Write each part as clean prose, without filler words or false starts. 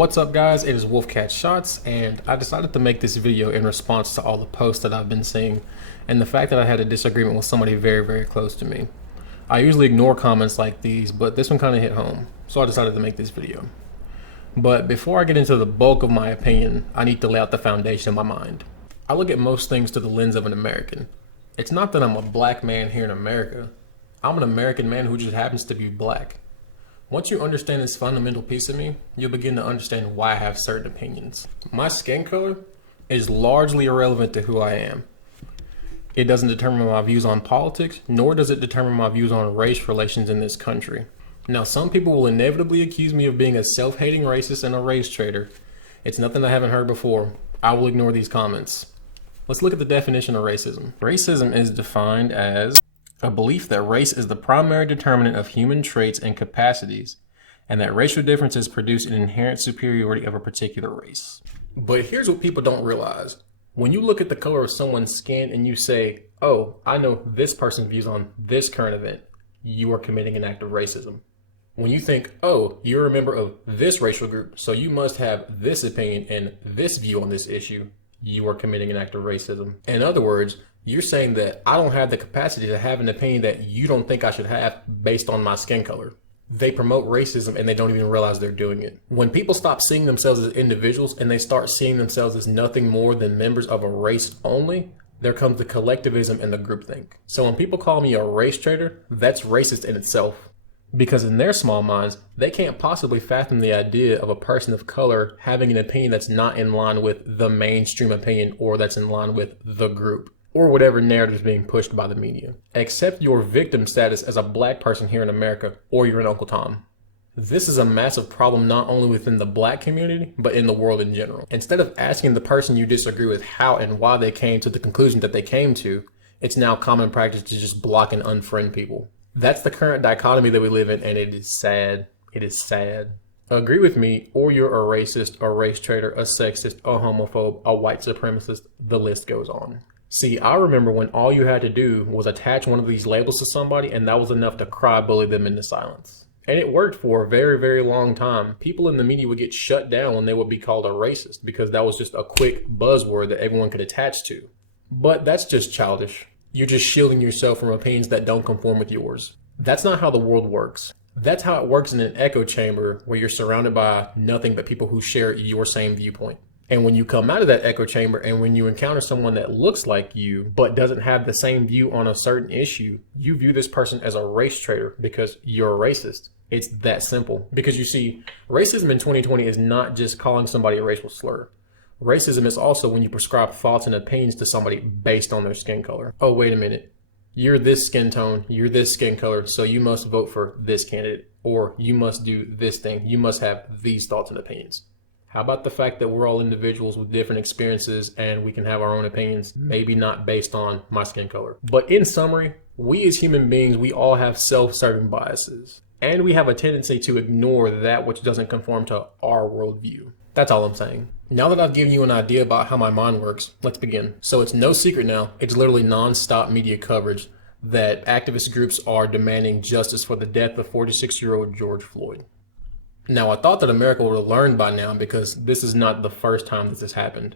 What's up guys, it is Wolfcat Shots, and I decided to make this video in response to all the posts that I've been seeing and the fact that I had a disagreement with somebody very close to me. I usually ignore comments like these, but this one kind of hit home, so I decided to make this video. But before I get into the bulk of my opinion, I need to lay out the foundation of my mind. I look at most things through the lens of an American. It's not that I'm a black man here in America. I'm an American man who just happens to be black. Once you understand this fundamental piece of me, you'll begin to understand why I have certain opinions. My skin color is largely irrelevant to who I am. It doesn't determine my views on politics, nor does it determine my views on race relations in this country. Now, some people will inevitably accuse me of being a self-hating racist and a race traitor. It's nothing I haven't heard before. I will ignore these comments. Let's look at the definition of racism. Racism is defined as a belief that race is the primary determinant of human traits and capacities, and that racial differences produce an inherent superiority of a particular race. But here's what people don't realize. When you look at the color of someone's skin and you say, oh, I know this person's views on this current event, you are committing an act of racism. When you think, oh, you're a member of this racial group, so you must have this opinion and this view on this issue, you are committing an act of racism. In other words, you're saying that I don't have the capacity to have an opinion that you don't think I should have based on my skin color. They promote racism and they don't even realize they're doing it. When people stop seeing themselves as individuals and they start seeing themselves as nothing more than members of a race only, there comes the collectivism and the groupthink. So when people call me a race traitor, that's racist in itself. Because in their small minds, they can't possibly fathom the idea of a person of color having an opinion that's not in line with the mainstream opinion or that's in line with the group, or whatever narrative is being pushed by the media. Accept your victim status as a black person here in America, or you're an Uncle Tom. This is a massive problem not only within the black community, but in the world in general. Instead of asking the person you disagree with how and why they came to the conclusion that they came to, it's now common practice to just block and unfriend people. That's the current dichotomy that we live in, and it is sad. It is sad. Agree with me, or you're a racist, a race traitor, a sexist, a homophobe, a white supremacist, the list goes on. See, I remember when all you had to do was attach one of these labels to somebody and that was enough to cry bully them into silence. And it worked for a very long time. People in the media would get shut down when they would be called a racist because that was just a quick buzzword that everyone could attach to. But that's just childish. You're just shielding yourself from opinions that don't conform with yours. That's not how the world works. That's how it works in an echo chamber where you're surrounded by nothing but people who share your same viewpoint. And when you come out of that echo chamber and when you encounter someone that looks like you but doesn't have the same view on a certain issue, you view this person as a race traitor because you're a racist. It's that simple. Because you see, racism in 2020 is not just calling somebody a racial slur. Racism is also when you prescribe thoughts and opinions to somebody based on their skin color. Oh, wait a minute. You're this skin tone, you're this skin color, so you must vote for this candidate, or you must do this thing. You must have these thoughts and opinions. How about the fact that we're all individuals with different experiences and we can have our own opinions, maybe not based on my skin color. But in summary, we as human beings, we all have self-serving biases. And we have a tendency to ignore that which doesn't conform to our worldview. That's all I'm saying. Now that I've given you an idea about how my mind works, let's begin. So it's no secret now, it's literally non-stop media coverage that activist groups are demanding justice for the death of 46-year-old George Floyd. Now, I thought that America would have learned by now because this is not the first time that this happened.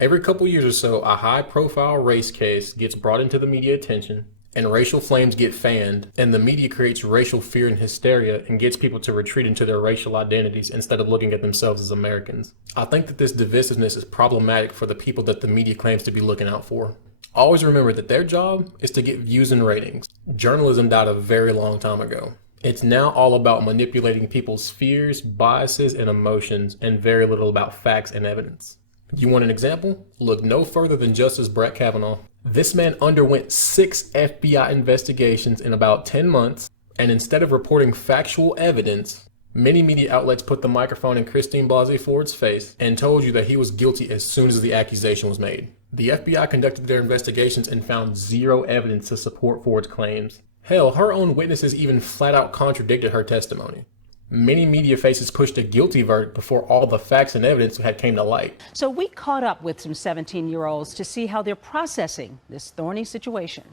Every couple years or so, a high-profile race case gets brought into the media attention, and racial flames get fanned, and the media creates racial fear and hysteria and gets people to retreat into their racial identities instead of looking at themselves as Americans. I think that this divisiveness is problematic for the people that the media claims to be looking out for. Always remember that their job is to get views and ratings. Journalism died a very long time ago. It's now all about manipulating people's fears, biases, and emotions, and very little about facts and evidence. You want an example? Look no further than Justice Brett Kavanaugh. This man underwent 6 FBI investigations in about 10 months, and instead of reporting factual evidence, many media outlets put the microphone in Christine Blasey Ford's face and told you that he was guilty as soon as the accusation was made. The FBI conducted their investigations and found zero evidence to support Ford's claims. Hell, her own witnesses even flat out contradicted her testimony. Many media faces pushed a guilty verdict before all the facts and evidence had came to light. So we caught up with some 17-year-olds to see how they're processing this thorny situation.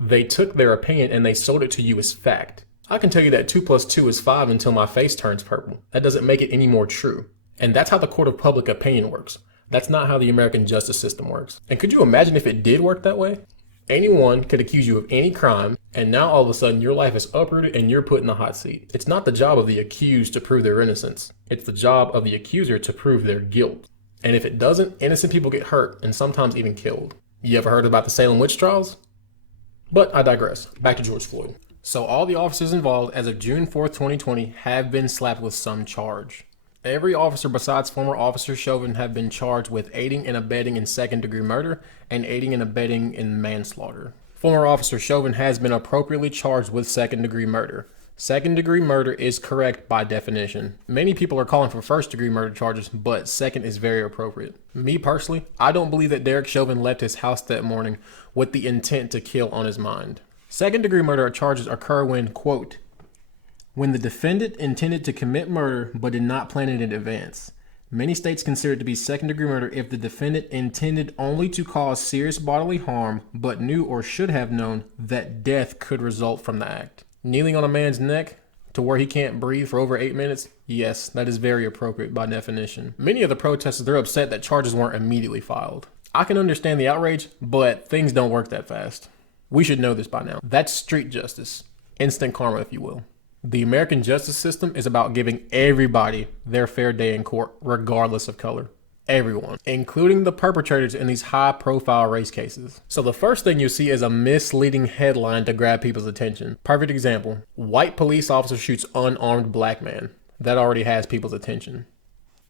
They took their opinion and they sold it to you as fact. I can tell you that 2 plus 2 is 5 until my face turns purple. That doesn't make it any more true. And that's how the court of public opinion works. That's not how the American justice system works. And could you imagine if it did work that way? Anyone could accuse you of any crime, and now all of a sudden your life is uprooted and you're put in the hot seat. It's not the job of the accused to prove their innocence. It's the job of the accuser to prove their guilt. And if it doesn't, innocent people get hurt and sometimes even killed. You ever heard about the Salem witch trials? But I digress. Back to George Floyd. So all the officers involved as of June 4th, 2020 have been slapped with some charge. Every officer besides former Officer Chauvin have been charged with aiding and abetting in second-degree murder and aiding and abetting in manslaughter. Former Officer Chauvin has been appropriately charged with second-degree murder. Second-degree murder is correct by definition. Many people are calling for first-degree murder charges, but second is very appropriate. Me personally, I don't believe that Derek Chauvin left his house that morning with the intent to kill on his mind. Second-degree murder charges occur when, quote, when the defendant intended to commit murder but did not plan it in advance. Many states consider it to be second-degree murder if the defendant intended only to cause serious bodily harm but knew or should have known that death could result from the act. Kneeling on a man's neck to where he can't breathe for over 8 minutes? Yes, that is very appropriate by definition. Many of the protesters, they're upset that charges weren't immediately filed. I can understand the outrage, but things don't work that fast. We should know this by now. That's street justice. Instant karma, if you will. The American justice system is about giving everybody their fair day in court, regardless of color. Everyone, including the perpetrators in these high-profile race cases. So the first thing you see is a misleading headline to grab people's attention. Perfect example. White police officer shoots unarmed black man. That already has people's attention.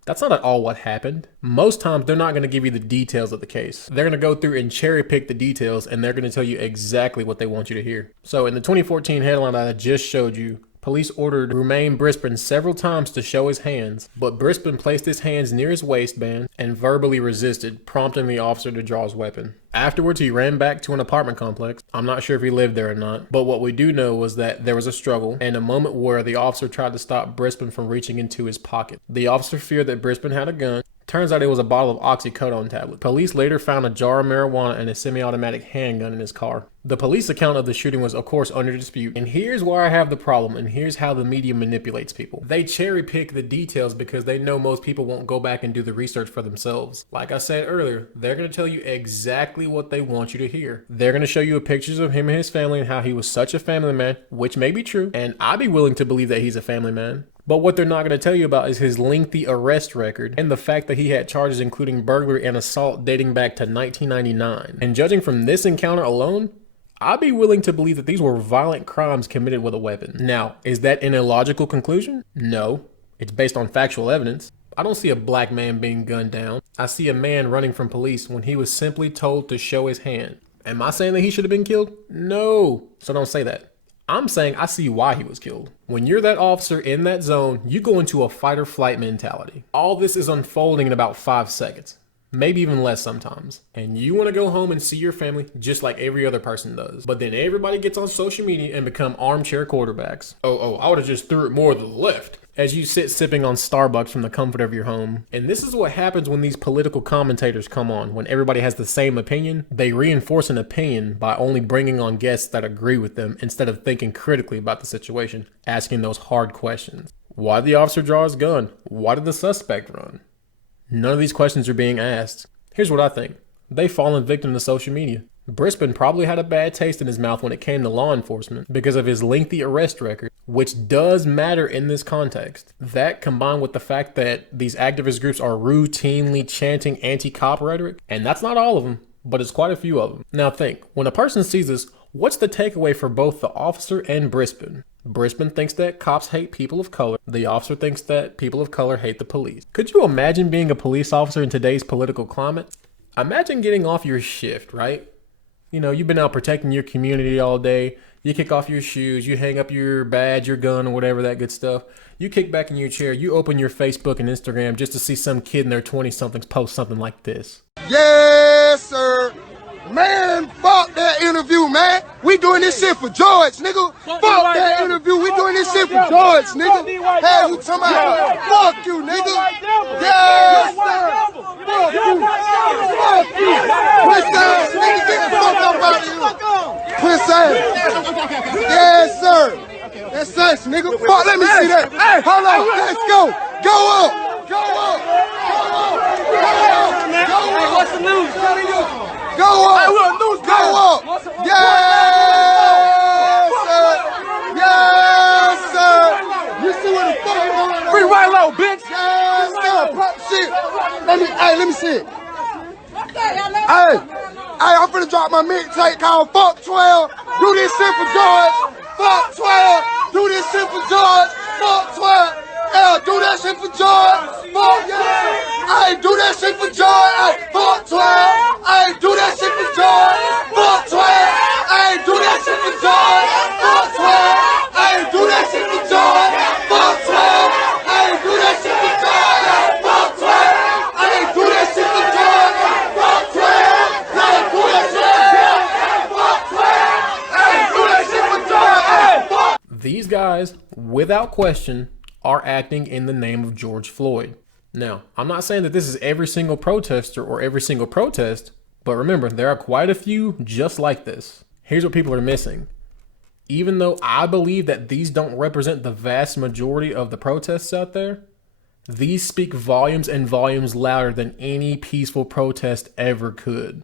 That's not at all what happened. Most times, they're not going to give you the details of the case. They're going to go through and cherry pick the details, and they're going to tell you exactly what they want you to hear. So in the 2014 headline that I just showed you, police ordered Rumain Brisbane several times to show his hands, but Brisbane placed his hands near his waistband and verbally resisted, prompting the officer to draw his weapon. Afterwards, he ran back to an apartment complex. I'm not sure if he lived there or not, but what we do know was that there was a struggle and a moment where the officer tried to stop Brisbane from reaching into his pocket. The officer feared that Brisbane had a gun. Turns out it was a bottle of oxycodone tablet. Police later found a jar of marijuana and a semi-automatic handgun in his car. The police account of the shooting was, of course, under dispute. And here's where I have the problem, and here's how the media manipulates people. They cherry pick the details because they know most people won't go back and do the research for themselves. Like I said earlier, they're going to tell you exactly what they want you to hear. They're going to show you pictures of him and his family and how he was such a family man, which may be true, and I'd be willing to believe that he's a family man. But what they're not going to tell you about is his lengthy arrest record and the fact that he had charges including burglary and assault dating back to 1999. And judging from this encounter alone, I'd be willing to believe that these were violent crimes committed with a weapon. Now, is that an illogical conclusion? No. It's based on factual evidence. I don't see a black man being gunned down. I see a man running from police when he was simply told to show his hand. Am I saying that he should have been killed? No. So don't say that. I'm saying I see why he was killed. When you're that officer in that zone, you go into a fight or flight mentality. All this is unfolding in about 5 seconds, maybe even less sometimes. And you want to go home and see your family just like every other person does. But then everybody gets on social media and become armchair quarterbacks. Oh, I would have just threw it more to the left. As you sit sipping on Starbucks from the comfort of your home. And this is what happens when these political commentators come on. When everybody has the same opinion, they reinforce an opinion by only bringing on guests that agree with them instead of thinking critically about the situation, asking those hard questions. Why did the officer draw his gun? Why did the suspect run? None of these questions are being asked. Here's what I think. They've fallen victim to social media. Brisbane probably had a bad taste in his mouth when it came to law enforcement because of his lengthy arrest record, which does matter in this context. That combined with the fact that these activist groups are routinely chanting anti-cop rhetoric, and that's not all of them, but it's quite a few of them. Now think, when a person sees this, what's the takeaway for both the officer and Brisbane? Brisbane thinks that cops hate people of color. The officer thinks that people of color hate the police. Could you imagine being a police officer in today's political climate? Imagine getting off your shift, right? You know, you've been out protecting your community all day. You kick off your shoes, you hang up your badge, your gun, or whatever, that good stuff. You kick back in your chair, you open your Facebook and Instagram just to see some kid in their 20-somethings post something like this. Yes, sir. Man, fuck that interview, man. We doing this shit for George, nigga. Fuck that interview. We doing this shit for George, nigga. Hey, you talking about fuck you, nigga. Yes, sir. Fuck you. Fuck you. Puss ass, nigga. Get the fuck up out of here. Puss ass. Yes, sir. That's us, nigga. Fuck, let me see that. Hey, hold on. Let's go. Go up. Go up. Go up. Go up. Hey, what's the news? Go up. Hey, we're news. Go up. Yes, sir. Yes, sir. You see what the fuck is going on? Free right low, bitch. Yes, sir. Pop shit. Let me see it. Hey, I'm finna drop my mixtape called Fuck 12. Do this shit for George. Fuck 12. Do this shit for George. Fuck 12. Yeah, do that shit for George. Fuck yeah. Hey, do that shit for George. Hey, fuck 12. Hey, do that shit for George. Fuck 12. Hey, do that shit for George. Fuck 12. Hey, do that shit for George. Fuck 12. Hey, do that shit for George. Fuck 12. Hey, do that shit for George. Fuck 12. Hey, do that shit for George. Fuck 12. Hey, do that shit for George. These guys, without question, are acting in the name of George Floyd. Now, I'm not saying that this is every single protester or every single protest, but remember, there are quite a few just like this. Here's what people are missing. Even though I believe that these don't represent the vast majority of the protests out there, these speak volumes and volumes louder than any peaceful protest ever could.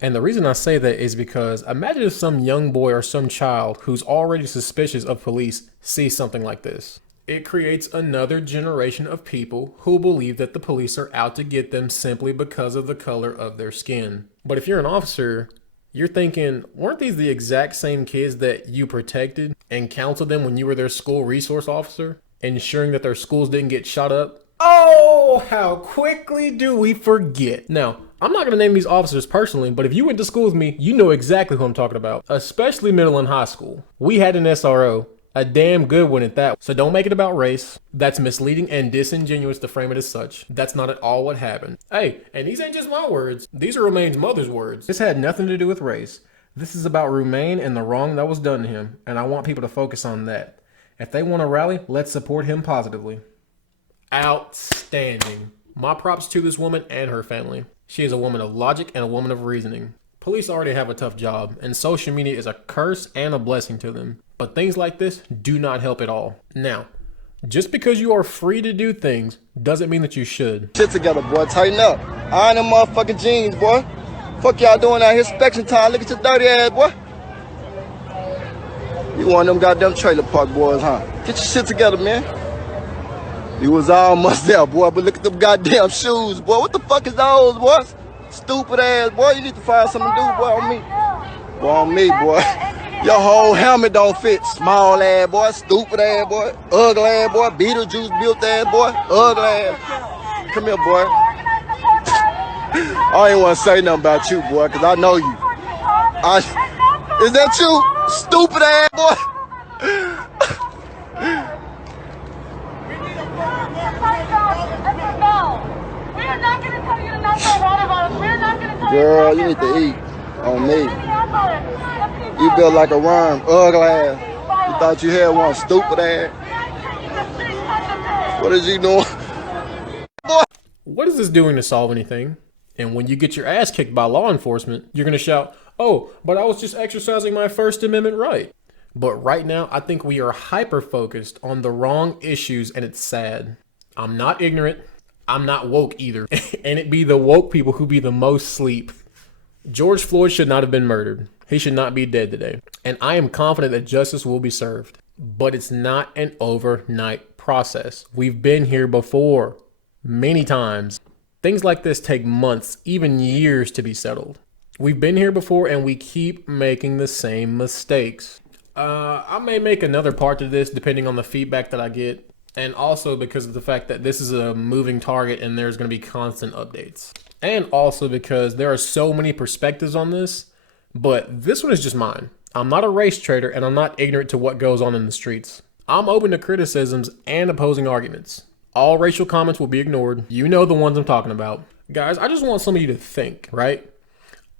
And the reason I say that is because imagine if some young boy or some child who's already suspicious of police sees something like this. It creates another generation of people who believe that the police are out to get them simply because of the color of their skin. But if you're an officer, you're thinking, weren't these the exact same kids that you protected and counseled them when you were their school resource officer, ensuring that their schools didn't get shot up? Oh, how quickly do we forget. Now, I'm not going to name these officers personally, but if you went to school with me, you know exactly who I'm talking about, especially middle and high school. We had an SRO. A damn good one at that. So don't make it about race. That's misleading and disingenuous to frame it as such. That's not at all what happened. Hey, and these ain't just my words. These are Romaine's mother's words. This had nothing to do with race. This is about Romaine and the wrong that was done to him. And I want people to focus on that. If they want to rally, let's support him positively. Outstanding. My props to this woman and her family. She is a woman of logic and a woman of reasoning. Police already have a tough job, and social media is a curse and a blessing to them. But things like this do not help at all. Now, just because you are free to do things doesn't mean that you should. Shit together, boy. Tighten up. Iron them motherfucking jeans, boy. Fuck y'all doing out here inspection time. Look at your dirty ass, boy. You one of them goddamn trailer park boys, huh? Get your shit together, man. You was almost there, boy, but look at them goddamn shoes, boy. What the fuck is those, boys? Stupid ass, boy. You need to find something to do, boy, on me. Boy, on me, boy. Your whole helmet don't fit. Small ass, boy. Stupid ass, boy. Ugly ass, boy. Beetlejuice built ass, boy. Ugly ass. Come here, boy. I ain't want to say nothing about you, boy, because I know you. Is that you? Stupid ass, boy. We're not going to tell you to not go wrong about us. We're not going to tell you. Girl, you need to eat on me. You built like a worm, ugly ass. You thought you had one, stupid ass. What is you doing? What is this doing to solve anything? And when you get your ass kicked by law enforcement, you're going to shout, oh, but I was just exercising my First Amendment right. But right now, I think we are hyper-focused on the wrong issues, and it's sad. I'm not ignorant. I'm not woke either. And it be the woke people who be the most sleep. George Floyd should not have been murdered. He should not be dead today. And I am confident that justice will be served. But it's not an overnight process. We've been here before, many times. Things like this take months, even years to be settled. We've been here before and we keep making the same mistakes. I may make another part to this depending on the feedback that I get. And also because of the fact that this is a moving target and there's going to be constant updates. And also because there are so many perspectives on this, but this one is just mine. I'm not a race trader and I'm not ignorant to what goes on in the streets. I'm open to criticisms and opposing arguments. All racial comments will be ignored. You know the ones I'm talking about. Guys, I just want some of you to think, right?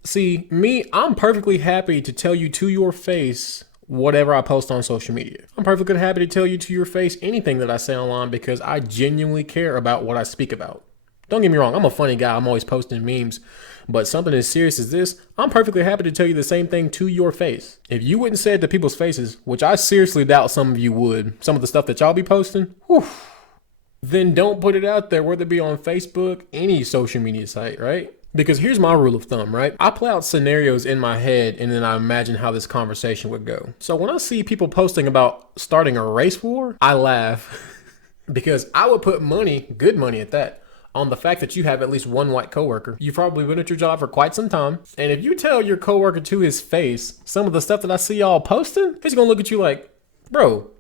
See, me, I'm perfectly happy to tell you to your face whatever I post on social media. I'm perfectly happy to tell you to your face anything that I say online because I genuinely care about what I speak about. Don't get me wrong, I'm a funny guy. I'm always posting memes. But something as serious as this, I'm perfectly happy to tell you the same thing to your face. If you wouldn't say it to people's faces, which I seriously doubt some of you would, some of the stuff that y'all be posting, whew, then don't put it out there, whether it be on Facebook, any social media site, right? Because here's my rule of thumb, right? I play out scenarios in my head and then I imagine how this conversation would go. So when I see people posting about starting a race war, I laugh because I would put money, good money at that, on the fact that you have at least one white coworker. You've probably been at your job for quite some time. And if you tell your coworker to his face some of the stuff that I see y'all posting, he's gonna look at you like, bro,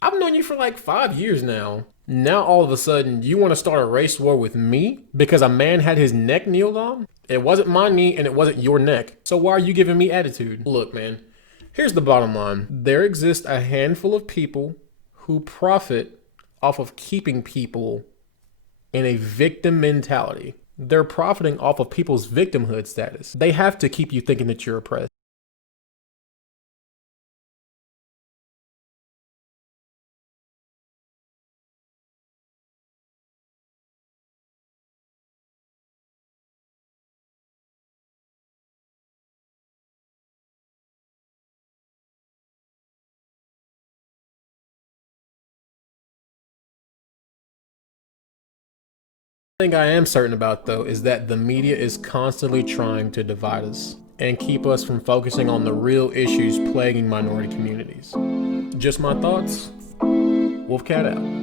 I've known you for like 5 years now. Now all of a sudden you want to start a race war with me because a man had his neck kneeled on? It wasn't my knee and it wasn't your neck. So why are you giving me attitude? Look, man, here's the bottom line. There exists a handful of people who profit off of keeping people in a victim mentality. They're profiting off of people's victimhood status. They have to keep you thinking that you're oppressed. Thing I am certain about though is that the media is constantly trying to divide us and keep us from focusing on the real issues plaguing minority communities. Just my thoughts. Wolfcat out.